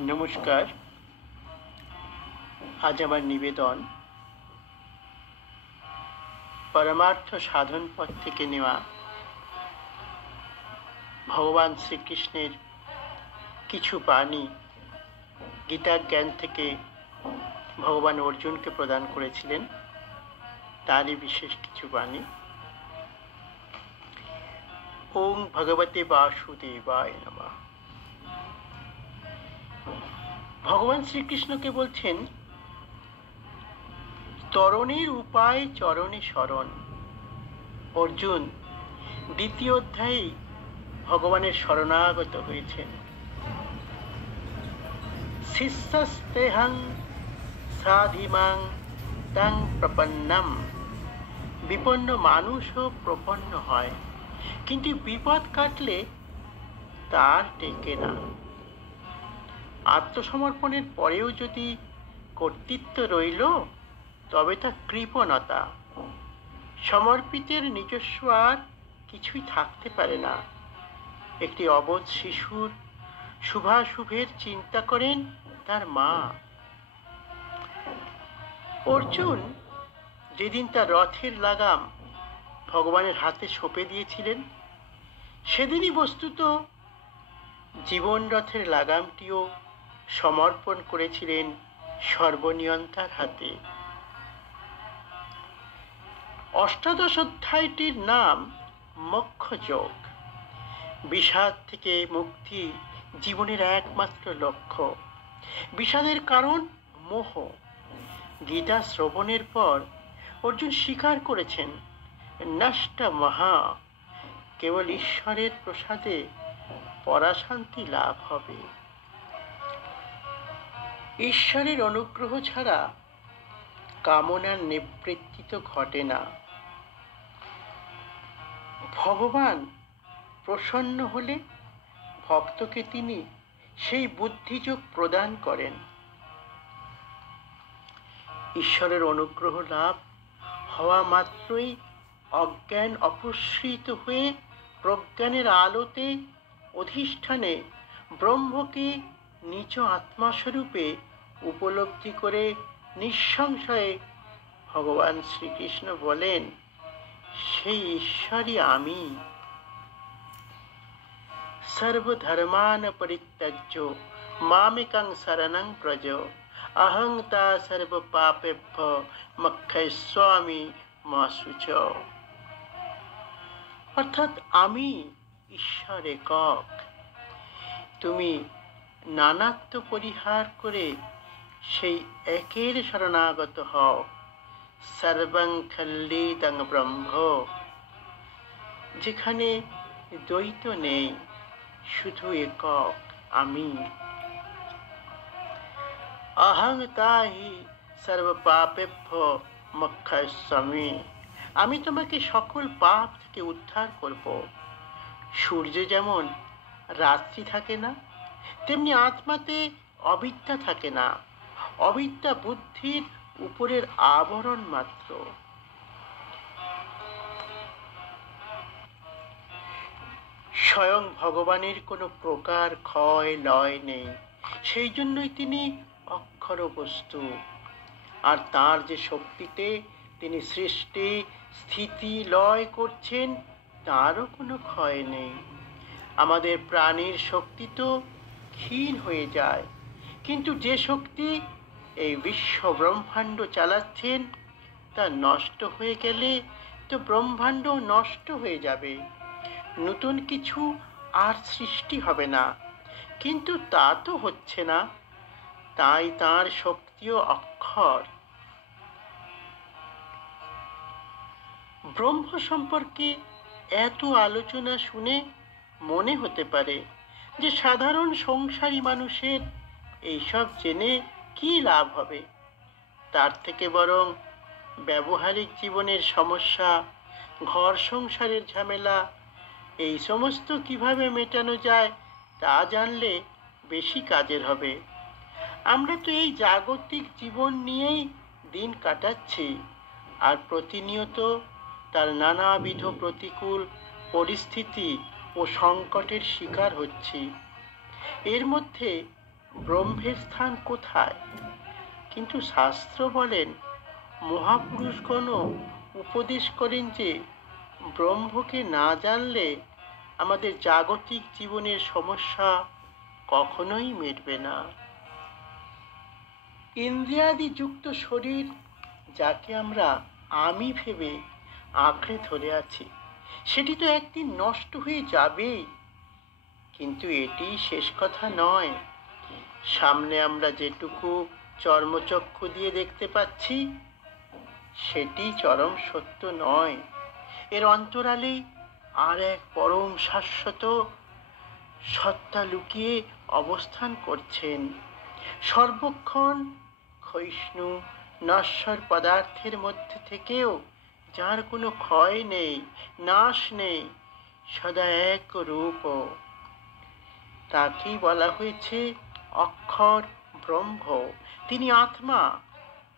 নমস্কার। আজ আমার নিবেদন পরমার্থ সাধন পথ থেকে নেওয়া ভগবান শ্রীকৃষ্ণের কিছু বাণী গীতার জ্ঞান থেকে ভগবান অর্জুনকে প্রদান করেছিলেন, তারই বিশেষ কিছু বাণী। ওম ভগবতে বাসুদেবায় নমঃ। ভগবান শ্রীকৃষ্ণকে বলছেন, তরণের উপায় চরণে শরণ। অর্জুন দ্বিতীয় অধ্যায়ে ভগবানের শরণাগত হয়েছেন। শিষ্যস্তেহং সাধিমাং তাং প্রপন্নম। বিপন্ন মানুষও প্রপন্ন হয়, কিন্তু বিপদ কাটলে তার টেকে না। আত্মসমর্পণের পরেও যদি কর্তৃত্ব রইল, তবে তা কৃপণতা। সমর্পিতের নিজস্ব আর কিছুই থাকতে পারে না। একটি অবোধ শিশুর শুভাশুভের চিন্তা করেন তার মা। অর্জুন যেদিন তার রথের লাগাম ভগবানের হাতে সঁপে দিয়েছিলেন, সেদিনই বস্তুত জীবন রথের লাগামটিও সমর্পণ করেছিলেন সর্বনিয়ন্তার হাতে। অষ্টাদশ অধ্যায়টির নাম মোক্ষযোগ। বিষাদ থেকে মুক্তি জীবনের একমাত্র লক্ষ্য। বিষাদের কারণ মোহ। গীতা শ্রবণের পর অর্জুন স্বীকার করেছেন, নষ্ট মহা, কেবল ঈশ্বরের প্রসাদে পরাশান্তি লাভ হবে। ঈশ্বরের অনুগ্রহ ছাড়া কামনার নিবৃত্তি তো ঘটে না। ভগবান প্রসন্ন হলে ভক্তকে তিনি সেই বুদ্ধিযোগ প্রদান করেন। ঈশ্বরের অনুগ্রহ লাভ হওয়া মাত্রই অজ্ঞান অপসৃত হয়ে প্রজ্ঞানের আলোতে অধিষ্ঠানে ব্রহ্মকে নিজ আত্মাস্বরূপে উপলব্ধি করে নিঃসংশয়ে ভগবান শ্রীকৃষ্ণ বলেন, সেই ঈশ্বরই আমি। সর্বধর্মান পরিত্যজ্য মামেকং শরণং ব্রজ, অহং তা সর্ব পাপেভ্য মোক্ষয়িষ্যামি মা শুচ। অর্থাৎ আমি ঈশ্বর একক। তুমি নানাত্ব পরিহার করে সেই একের শরণাগত হও। সর্বং খল্লিদং ব্রহ্ম, যেখানে দ্বৈত নেই, শুধু একক আমি। অহং তাহি সর্ব পাপেভ্য মোক্ষয়িষ্যামি, আমি তোমাকে সকল পাপ থেকে উদ্ধার করব। সূর্য যেমন রাত্রি থাকে না, তেমনি আত্মাতে অবিদ্যা থাকে না। অবিদ্যা বুদ্ধির উপরের আবরণ মাত্র। স্বয়ং ভগবানের কোনো প্রকার ক্ষয় লয় নেই, সেই জন্যই তিনি অক্ষর বস্তু। আর তার যে শক্তিতে তিনি সৃষ্টি স্থিতি লয় করছেন, তারও কোনো ক্ষয় নেই। আমাদের প্রাণীর শক্তি তো ক্ষীণ হয়ে যায়, কিন্তু যে শক্তি এই বিশ্ব ব্রহ্মাণ্ড চালাচ্ছেন, তা নষ্ট হয়ে গেলে তো ব্রহ্মাণ্ড নষ্ট হয়ে যাবে। নতুন কিছু আর সৃষ্টি হবে না, কিন্তু তা তো হচ্ছে না। তাই তার শক্তিও অক্ষর। ব্রহ্ম সম্পর্কে এত আলোচনা শুনে মনে হতে পারে যে সাধারণ সংসারী মানুষের এইসব জেনে কি লাভ হবে। তার থেকে বরং ব্যবহারিক জীবনের সমস্যা, ঘর সংসারের ঝামেলা, এই সমস্ত কিভাবে মেটানো যায় তা জানলে বেশি কাজের হবে। আমরা তো এই জাগতিক জীবন নিয়েই দিন কাটাচ্ছি, আর প্রতিনিয়ত তার নানাবিধ প্রতিকূল পরিস্থিতি ও সংকটের শিকার হচ্ছি। এর মধ্যে ব্রহ্মের স্থান কোথায়? কিন্তু শাস্ত্র বলেন, মহাপুরুষগণও উপদেশ করেন যে ব্রহ্মকে না জানলে আমাদের জাগতিক জীবনের সমস্যা কখনোই মিটবে না। ইন্দ্রিয়াদি যুক্ত শরীর, যাকে আমরা আমি ভেবে আঁকড়ে ধরে আছি, সেটি তো একদিন নষ্ট হয়ে যাবেই। কিন্তু এটি শেষ কথা নয়। সামনে আমরা যেটুকু চর্মচক্ষু দিয়ে দেখতে পাচ্ছি, সেটি চরম সত্য নয়। এর অন্তরালে আর এক পরম শাশ্বত সত্তা লুকিয়ে অবস্থান করছেন। সর্বক্ষণ ক্ষয়িষ্ণু নশ্বর পদার্থের মধ্যে থেকেও যার কোনো ক্ষয় নেই, নাশ নেই, সদা এক রূপ, তাকেই বলা হয়েছে অক্ষর ব্রহ্ম। তিনি আত্মা,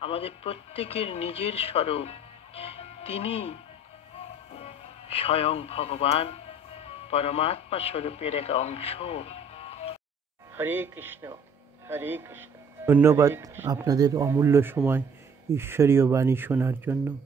আমাদের প্রত্যেকের নিজের স্বরূপ। তিনি স্বয়ং ভগবান পরমাত্মা স্বরূপের এক অংশ। হরে কৃষ্ণ, হরে কৃষ্ণ। ধন্যবাদ আপনাদের অমূল্য সময় ঈশ্বরীয় বাণী শোনার জন্য।